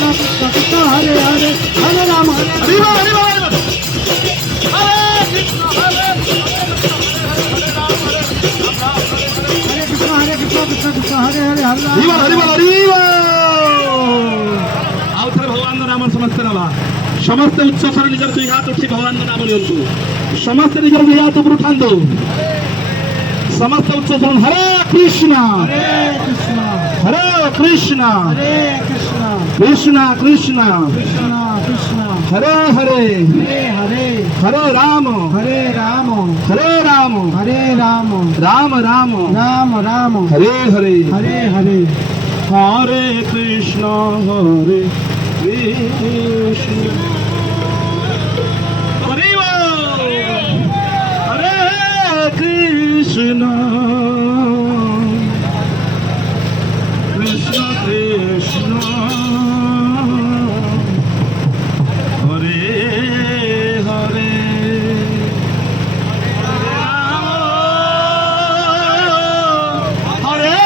Hare Hare, Hare Rama, Hare Rama, आउथरे भगवान नाम समस्त नवा समस्त उच्च स्वर निजर दुई हाथ उठी भगवान नाम नियंतु समस्त निजर दुई हाथ ऊपर उठांतु समस्त उच्च स्वर हरे कृष्ण हरे कृष्ण कृष्ण कृष्ण हरे हरे हरे राम Hare Rama, हरे Ram Hare Rama, Ram Ram Rama Rama, Hare Hare Hare Hare, हरे कृष्ण हरे कृष्ण हरि बोल हरे Krishna Krishna Krishna Hare Hare Hare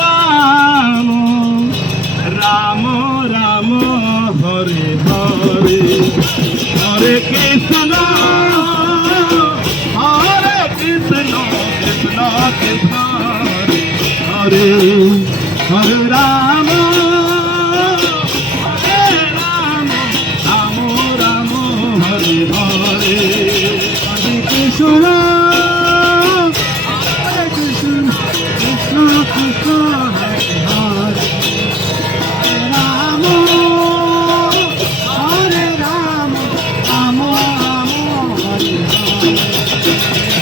Ram Ram Ram Hare Hare Hare Krishna Krishna Krishna Hare Hare Ram Ram Ram Hare Hare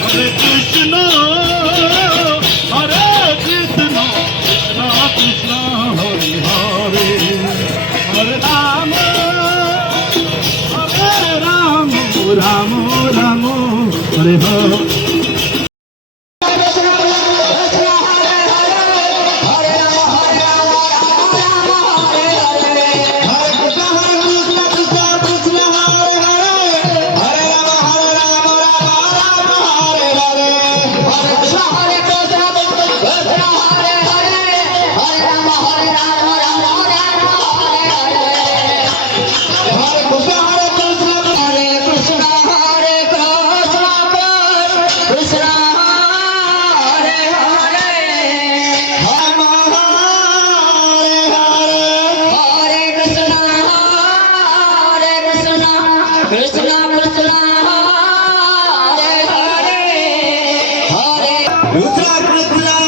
Hare Krishna, Hare Krishna, Krishna Krishna, Hare Hare, Rama, Hare Rama, Rama Rama, Hare Hare. हरे कृष्ण हरे Krishna Krishna Krishna Hare Hare Hare Ram Ram Ram Hare Hare Krishna Krishna Hare Hare Hare Rudra Krishna